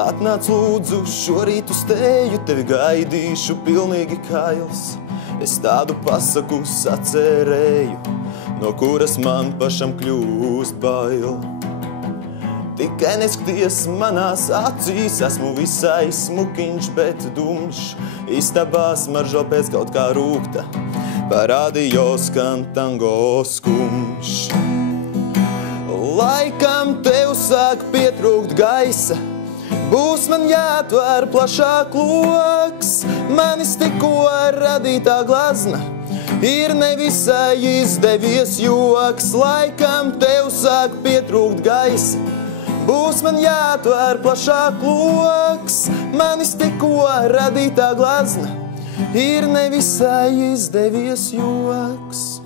Atnāc lūdzu šorīt uz teju, tevi gaidīšu pilnīgi kails. Es tādu pasaku sacerēju, no kuras man pašam kļūst bail. Tikai neskaties manās acīs, esmu visai smukiņš, bet dumšs. Istabā smaržo pēc kaut kā rūgta, parādio skan tango skumš. Laikam tev sāk pietrūkt gaisa, būs man jātver plašāk loks. Manis tikko radītā glazna ir nevisai izdevies joks. Laikam tev sāk pietrūkt gaisa, būs man jātver plašāk loks. Manis tikko radītā glazna ir nevisai izdevies joks.